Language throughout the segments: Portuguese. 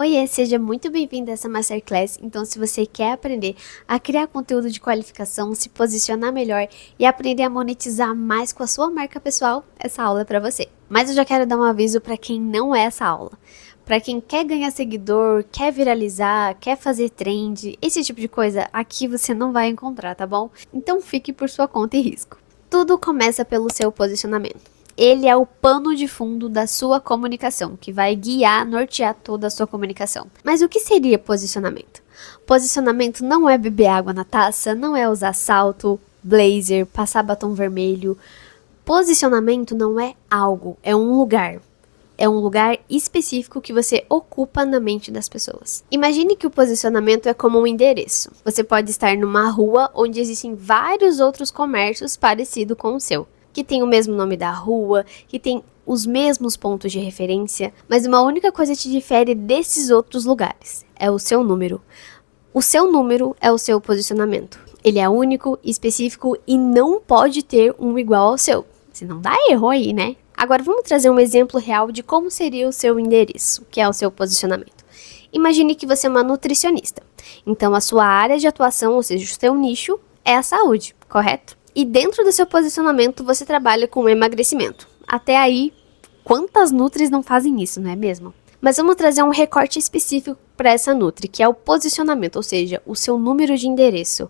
Oiê, seja muito bem-vindo a essa Masterclass. Então, se você quer aprender a criar conteúdo de qualificação, se posicionar melhor e aprender a monetizar mais com a sua marca pessoal, essa aula é para você. Mas eu já quero dar um aviso para quem não é essa aula. Para quem quer ganhar seguidor, quer viralizar, quer fazer trend, esse tipo de coisa, aqui você não vai encontrar, tá bom? Então, fique por sua conta e risco. Tudo começa pelo seu posicionamento. Ele é o pano de fundo da sua comunicação, que vai guiar, nortear toda a sua comunicação. Mas o que seria posicionamento? Posicionamento não é beber água na taça, não é usar salto, blazer, passar batom vermelho. Posicionamento não é algo, é um lugar. É um lugar específico que você ocupa na mente das pessoas. Imagine que o posicionamento é como um endereço. Você pode estar numa rua onde existem vários outros comércios parecidos com o seu, que tem o mesmo nome da rua, que tem os mesmos pontos de referência, mas uma única coisa te difere desses outros lugares, é o seu número. O seu número é o seu posicionamento. Ele é único, específico e não pode ter um igual ao seu. Senão dá erro aí, né? Agora vamos trazer um exemplo real de como seria o seu endereço, que é o seu posicionamento. Imagine que você é uma nutricionista. Então a sua área de atuação, ou seja, o seu nicho, é a saúde, correto? E dentro do seu posicionamento você trabalha com emagrecimento. Até aí, quantas nutris não fazem isso, não é mesmo? Mas vamos trazer um recorte específico para essa nutri, que é o posicionamento, ou seja, o seu número de endereço.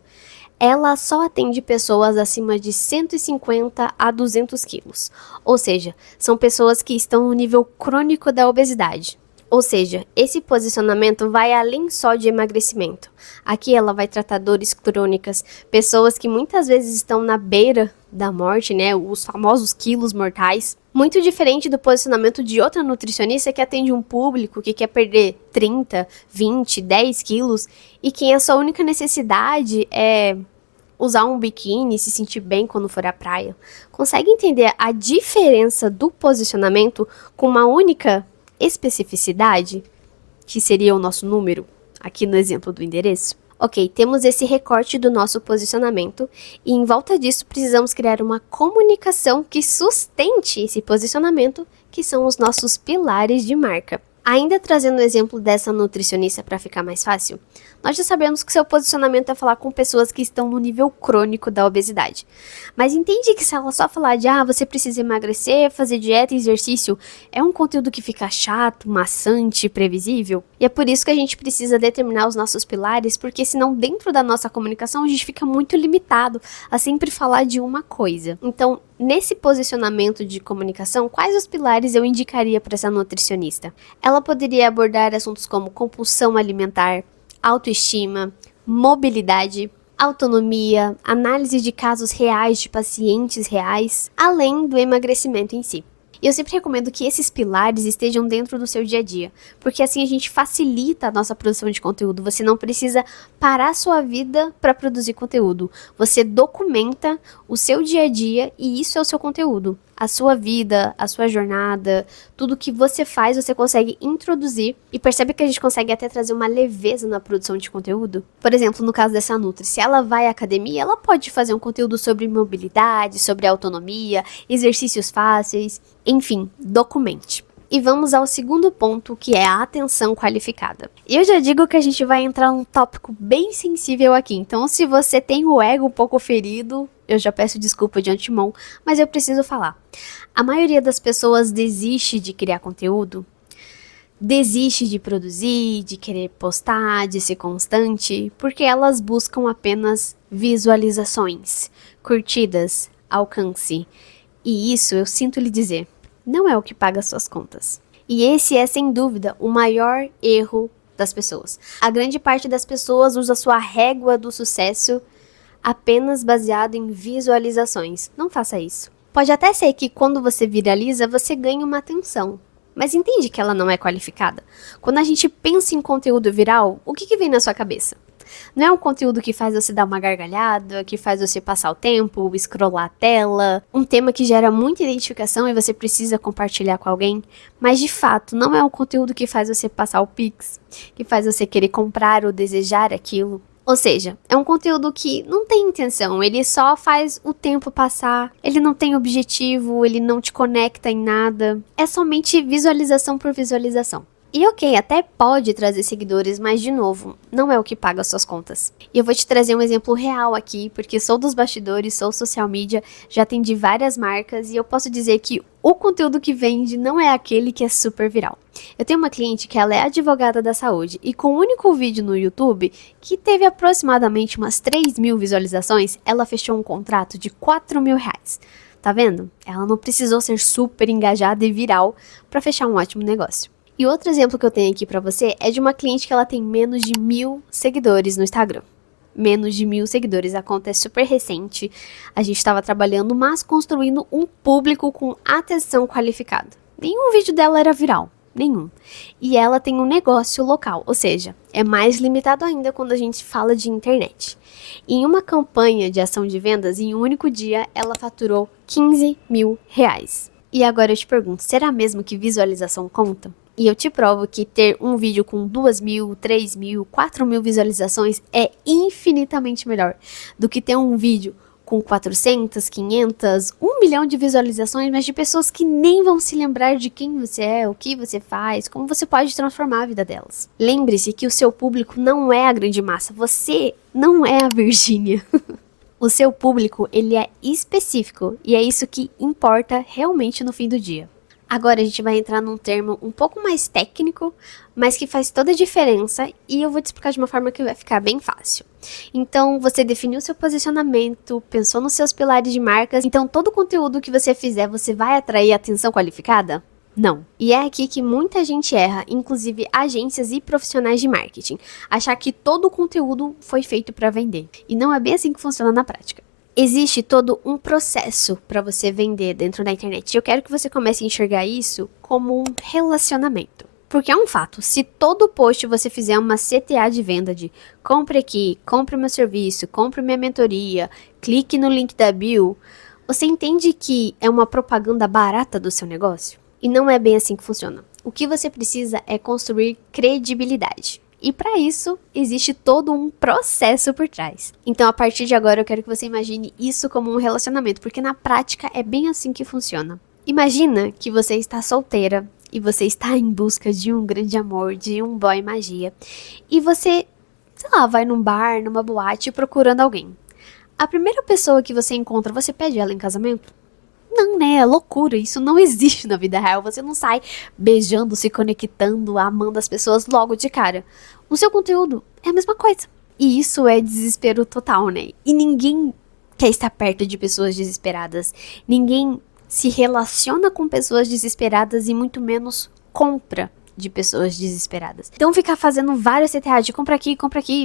Ela só atende pessoas acima de 150 a 200 quilos. Ou seja, são pessoas que estão no nível crônico da obesidade. Ou seja, esse posicionamento vai além só de emagrecimento. Aqui ela vai tratar dores crônicas, pessoas que muitas vezes estão na beira da morte, né? Os famosos quilos mortais. Muito diferente do posicionamento de outra nutricionista que atende um público que quer perder 30, 20, 10 quilos e que a sua única necessidade é usar um biquíni e se sentir bem quando for à praia. Consegue entender a diferença do posicionamento com uma única especificidade, que seria o nosso número, aqui no exemplo do endereço? Ok, temos esse recorte do nosso posicionamento e em volta disso precisamos criar uma comunicação que sustente esse posicionamento, que são os nossos pilares de marca. Ainda trazendo o exemplo dessa nutricionista para ficar mais fácil, nós já sabemos que seu posicionamento é falar com pessoas que estão no nível crônico da obesidade. Mas entende que se ela só falar de você precisa emagrecer, fazer dieta e exercício, é um conteúdo que fica chato, maçante, previsível? E é por isso que a gente precisa determinar os nossos pilares, porque senão dentro da nossa comunicação a gente fica muito limitado a sempre falar de uma coisa. Então, nesse posicionamento de comunicação, quais os pilares eu indicaria para essa nutricionista? Ela poderia abordar assuntos como compulsão alimentar, autoestima, mobilidade, autonomia, análise de casos reais de pacientes reais, além do emagrecimento em si. E eu sempre recomendo que esses pilares estejam dentro do seu dia a dia, porque assim a gente facilita a nossa produção de conteúdo. Você não precisa parar sua vida para produzir conteúdo. Você documenta o seu dia a dia e isso é o seu conteúdo. A sua vida, a sua jornada, tudo que você faz, você consegue introduzir e percebe que a gente consegue até trazer uma leveza na produção de conteúdo. Por exemplo, no caso dessa Nutri, se ela vai à academia, ela pode fazer um conteúdo sobre mobilidade, sobre autonomia, exercícios fáceis, enfim, documente. E vamos ao segundo ponto, que é a atenção qualificada. E eu já digo que a gente vai entrar num tópico bem sensível aqui, então se você tem o ego um pouco ferido, eu já peço desculpa de antemão, mas eu preciso falar. A maioria das pessoas desiste de criar conteúdo, desiste de produzir, de querer postar, de ser constante, porque elas buscam apenas visualizações, curtidas, alcance. E isso, eu sinto lhe dizer, não é o que paga suas contas. E esse é, sem dúvida, o maior erro das pessoas. A grande parte das pessoas usa sua régua do sucesso apenas baseado em visualizações. Não faça isso. Pode até ser que quando você viraliza, você ganhe uma atenção. Mas entende que ela não é qualificada? Quando a gente pensa em conteúdo viral, o que vem na sua cabeça? Não é um conteúdo que faz você dar uma gargalhada, que faz você passar o tempo, scrollar a tela, um tema que gera muita identificação e você precisa compartilhar com alguém, mas de fato não é um conteúdo que faz você passar o Pix, que faz você querer comprar ou desejar aquilo. Ou seja, é um conteúdo que não tem intenção, ele só faz o tempo passar, ele não tem objetivo, ele não te conecta em nada, é somente visualização por visualização. E ok, até pode trazer seguidores, mas de novo, não é o que paga as suas contas. E eu vou te trazer um exemplo real aqui, porque sou dos bastidores, sou social media, já atendi várias marcas e eu posso dizer que o conteúdo que vende não é aquele que é super viral. Eu tenho uma cliente que ela é advogada da saúde e com um único vídeo no YouTube, que teve aproximadamente umas 3.000 visualizações, ela fechou um contrato de R$ 4.000. Tá vendo? Ela não precisou ser super engajada e viral para fechar um ótimo negócio. E outro exemplo que eu tenho aqui pra você é de uma cliente que ela tem menos de 1.000 seguidores no Instagram. Menos de 1.000 seguidores, a conta é super recente. A gente estava trabalhando, mas construindo um público com atenção qualificada. Nenhum vídeo dela era viral, nenhum. E ela tem um negócio local, ou seja, é mais limitado ainda quando a gente fala de internet. Em uma campanha de ação de vendas, em um único dia, ela faturou R$ 15.000. E agora eu te pergunto, será mesmo que visualização conta? E eu te provo que ter um vídeo com 2.000, 3.000, 4.000 visualizações é infinitamente melhor do que ter um vídeo com 400, 500, 1 milhão de visualizações, mas de pessoas que nem vão se lembrar de quem você é, o que você faz, como você pode transformar a vida delas. Lembre-se que o seu público não é a grande massa, você não é a Virgínia. O seu público, ele é específico e é isso que importa realmente no fim do dia. Agora a gente vai entrar num termo um pouco mais técnico, mas que faz toda a diferença e eu vou te explicar de uma forma que vai ficar bem fácil. Então, você definiu seu posicionamento, pensou nos seus pilares de marcas, então todo o conteúdo que você fizer, você vai atrair atenção qualificada? Não. E é aqui que muita gente erra, inclusive agências e profissionais de marketing, achar que todo o conteúdo foi feito para vender. E não é bem assim que funciona na prática. Existe todo um processo para você vender dentro da internet. Eu quero que você comece a enxergar isso como um relacionamento. Porque é um fato, se todo post você fizer uma CTA de venda de compre aqui, compre meu serviço, compre minha mentoria, clique no link da bio, você entende que é uma propaganda barata do seu negócio? E não é bem assim que funciona. O que você precisa é construir credibilidade. E para isso, existe todo um processo por trás. Então, a partir de agora, eu quero que você imagine isso como um relacionamento, porque na prática é bem assim que funciona. Imagina que você está solteira e você está em busca de um grande amor, de um boy magia. E você, sei lá, vai num bar, numa boate procurando alguém. A primeira pessoa que você encontra, você pede ela em casamento? Não, né? É loucura. Isso não existe na vida real. Você não sai beijando, se conectando, amando as pessoas logo de cara. O seu conteúdo é a mesma coisa. E isso é desespero total, né? E ninguém quer estar perto de pessoas desesperadas. Ninguém se relaciona com pessoas desesperadas e muito menos compra de pessoas desesperadas. Então ficar fazendo vários CTA de compra aqui,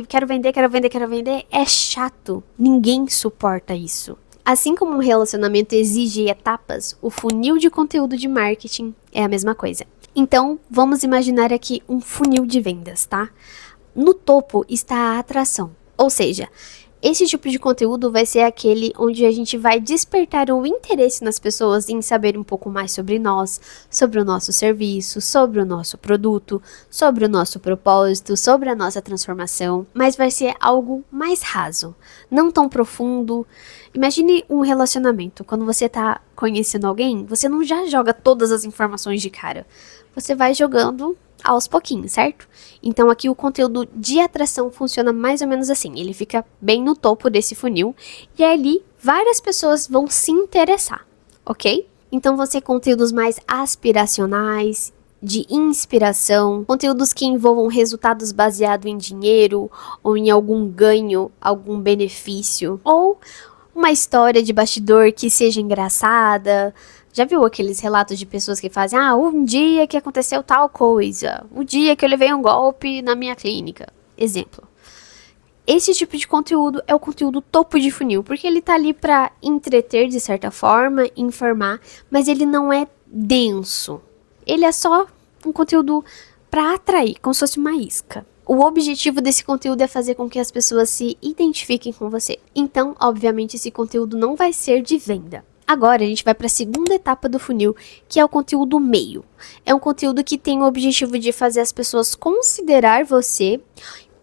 quero vender, quero vender, quero vender, é chato. Ninguém suporta isso. Assim como um relacionamento exige etapas, o funil de conteúdo de marketing é a mesma coisa. Então, vamos imaginar aqui um funil de vendas, tá? No topo está a atração, ou seja, esse tipo de conteúdo vai ser aquele onde a gente vai despertar o interesse nas pessoas em saber um pouco mais sobre nós, sobre o nosso serviço, sobre o nosso produto, sobre o nosso propósito, sobre a nossa transformação, mas vai ser algo mais raso, não tão profundo. Imagine um relacionamento, quando você tá conhecendo alguém, você não já joga todas as informações de cara, você vai jogando aos pouquinhos, certo? Então aqui o conteúdo de atração funciona mais ou menos assim, ele fica bem no topo desse funil e ali várias pessoas vão se interessar, ok? Então vão ser conteúdos mais aspiracionais, de inspiração, conteúdos que envolvam resultados baseados em dinheiro ou em algum ganho, algum benefício, ou uma história de bastidor que seja engraçada. Já viu aqueles relatos de pessoas que fazem, um dia que aconteceu tal coisa, o dia que eu levei um golpe na minha clínica. Exemplo. Esse tipo de conteúdo é o conteúdo topo de funil, porque ele tá ali pra entreter de certa forma, informar, mas ele não é denso. Ele é só um conteúdo pra atrair, como se fosse uma isca. O objetivo desse conteúdo é fazer com que as pessoas se identifiquem com você. Então, obviamente, esse conteúdo não vai ser de venda. Agora a gente vai para a segunda etapa do funil, que é o conteúdo meio. É um conteúdo que tem o objetivo de fazer as pessoas considerar você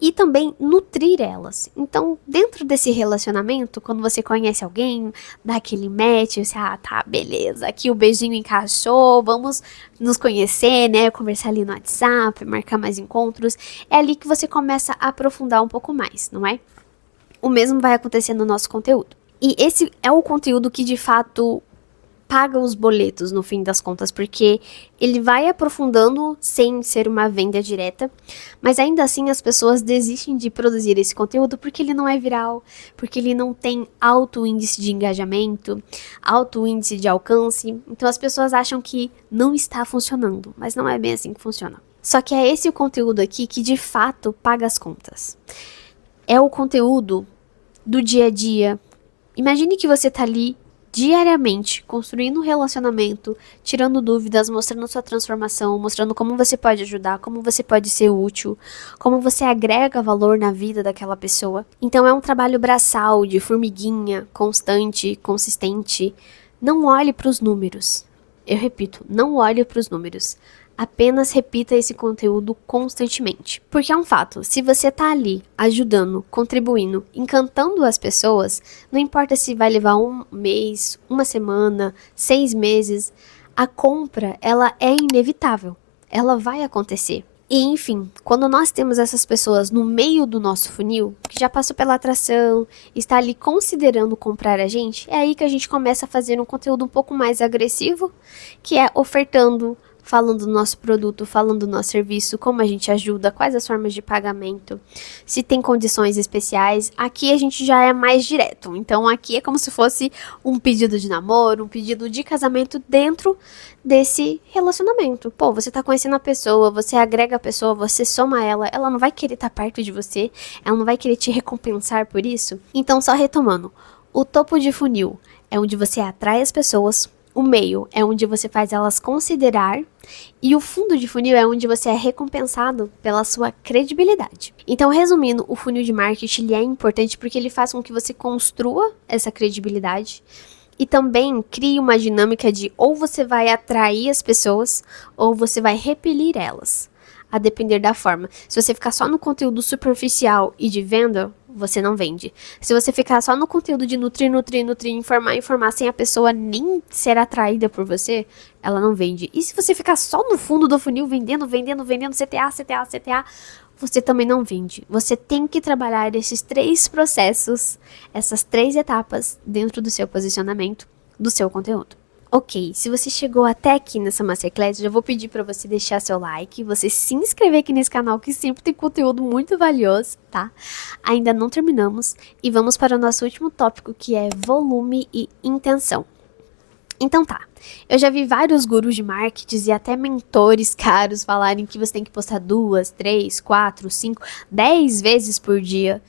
e também nutrir elas. Então, dentro desse relacionamento, quando você conhece alguém, dá aquele match, você, tá, beleza, aqui o beijinho encaixou, vamos nos conhecer, né, conversar ali no WhatsApp, marcar mais encontros, é ali que você começa a aprofundar um pouco mais, não é? O mesmo vai acontecer no nosso conteúdo. E esse é o conteúdo que, de fato, paga os boletos no fim das contas, porque ele vai aprofundando sem ser uma venda direta, mas ainda assim as pessoas desistem de produzir esse conteúdo porque ele não é viral, porque ele não tem alto índice de engajamento, alto índice de alcance, então as pessoas acham que não está funcionando, mas não é bem assim que funciona. Só que é esse o conteúdo aqui que de fato paga as contas. É o conteúdo do dia a dia. Imagine que você tá ali diariamente, construindo um relacionamento, tirando dúvidas, mostrando sua transformação, mostrando como você pode ajudar, como você pode ser útil, como você agrega valor na vida daquela pessoa. Então é um trabalho braçal, de formiguinha, constante, consistente. Não olhe para os números. Eu repito, não olhe para os números. Apenas repita esse conteúdo constantemente. Porque é um fato, se você tá ali ajudando, contribuindo, encantando as pessoas, não importa se vai levar um mês, uma semana, 6 meses, a compra, ela é inevitável. Ela vai acontecer. E enfim, quando nós temos essas pessoas no meio do nosso funil, que já passou pela atração, está ali considerando comprar a gente, é aí que a gente começa a fazer um conteúdo um pouco mais agressivo, que é ofertando, falando do nosso produto, falando do nosso serviço, como a gente ajuda, quais as formas de pagamento, se tem condições especiais. Aqui a gente já é mais direto. Então aqui é como se fosse um pedido de namoro, um pedido de casamento dentro desse relacionamento. Pô, você tá conhecendo a pessoa, você agrega a pessoa, você soma ela não vai querer estar perto de você, ela não vai querer te recompensar por isso. Então, só retomando, o topo de funil é onde você atrai as pessoas, o meio é onde você faz elas considerar e o fundo de funil é onde você é recompensado pela sua credibilidade. Então, resumindo, o funil de marketing ele é importante porque ele faz com que você construa essa credibilidade e também crie uma dinâmica de ou você vai atrair as pessoas ou você vai repelir elas, a depender da forma. Se você ficar só no conteúdo superficial e de venda, você não vende. Se você ficar só no conteúdo de nutrir, informar, sem a pessoa nem ser atraída por você, ela não vende. E se você ficar só no fundo do funil vendendo, CTA, você também não vende. Você tem que trabalhar esses 3 processos, essas 3 etapas dentro do seu posicionamento, do seu conteúdo. Ok, se você chegou até aqui nessa Masterclass, eu já vou pedir para você deixar seu like, você se inscrever aqui nesse canal que sempre tem conteúdo muito valioso, tá? Ainda não terminamos e vamos para o nosso último tópico que é volume e intenção. Então tá, eu já vi vários gurus de marketing e até mentores caros falarem que você tem que postar 2, 3, 4, 5, 10 vezes por dia.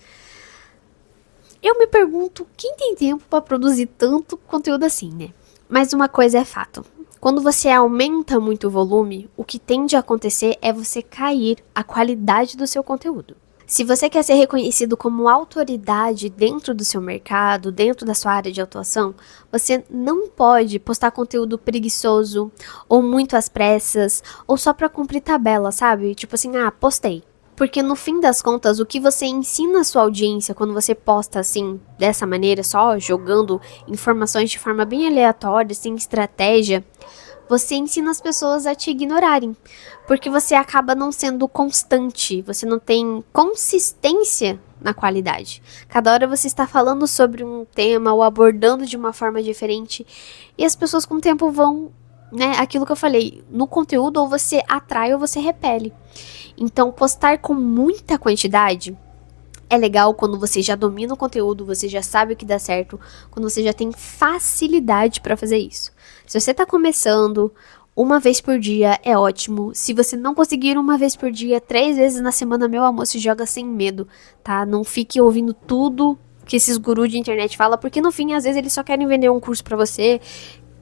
Eu me pergunto, quem tem tempo para produzir tanto conteúdo assim, né? Mas uma coisa é fato. Quando você aumenta muito o volume, o que tende a acontecer é você cair a qualidade do seu conteúdo. Se você quer ser reconhecido como autoridade dentro do seu mercado, dentro da sua área de atuação, você não pode postar conteúdo preguiçoso, ou muito às pressas, ou só para cumprir tabela, sabe? Tipo assim, postei. Porque no fim das contas, o que você ensina à sua audiência quando você posta assim, dessa maneira, só jogando informações de forma bem aleatória, sem estratégia, você ensina as pessoas a te ignorarem. Porque você acaba não sendo constante, você não tem consistência na qualidade. Cada hora você está falando sobre um tema ou abordando de uma forma diferente e as pessoas com o tempo vão, né, aquilo que eu falei, no conteúdo ou você atrai ou você repele. Então, postar com muita quantidade é legal quando você já domina o conteúdo, você já sabe o que dá certo, quando você já tem facilidade para fazer isso. Se você está começando, uma vez por dia é ótimo. Se você não conseguir uma vez por dia, 3 vezes na semana, meu amor, se joga sem medo, tá? Não fique ouvindo tudo que esses gurus de internet falam, porque no fim, às vezes, eles só querem vender um curso para você,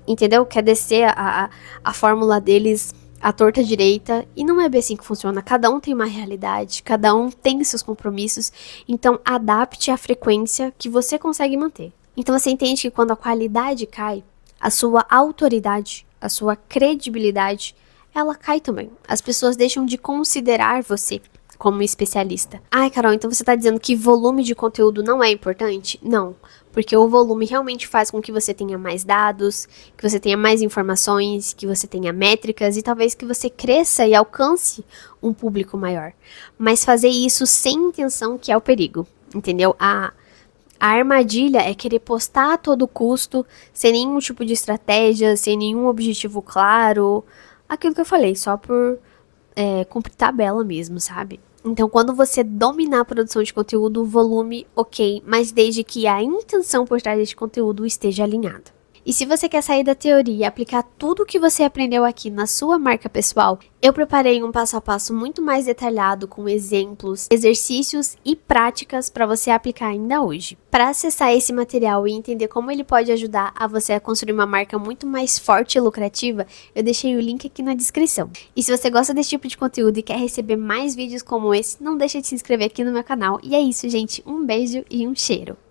entendeu? Quer descer a fórmula deles à torta direita, e não é bem assim que funciona. Cada um tem uma realidade, cada um tem seus compromissos, então adapte a frequência que você consegue manter. Então você entende que quando a qualidade cai, a sua autoridade, a sua credibilidade, ela cai também. As pessoas deixam de considerar você como especialista. Ai, Carol, então você tá dizendo que volume de conteúdo não é importante? Não, porque o volume realmente faz com que você tenha mais dados, que você tenha mais informações, que você tenha métricas e talvez que você cresça e alcance um público maior. Mas fazer isso sem intenção que é o perigo, entendeu? A armadilha é querer postar a todo custo, sem nenhum tipo de estratégia, sem nenhum objetivo claro. Aquilo que eu falei, só por cumprir tabela mesmo, sabe? Então, quando você dominar a produção de conteúdo, o volume, ok, mas desde que a intenção por trás desse conteúdo esteja alinhada. E se você quer sair da teoria e aplicar tudo o que você aprendeu aqui na sua marca pessoal, eu preparei um passo a passo muito mais detalhado com exemplos, exercícios e práticas para você aplicar ainda hoje. Para acessar esse material e entender como ele pode ajudar a você a construir uma marca muito mais forte e lucrativa, eu deixei o link aqui na descrição. E se você gosta desse tipo de conteúdo e quer receber mais vídeos como esse, não deixa de se inscrever aqui no meu canal. E é isso, gente. Um beijo e um cheiro!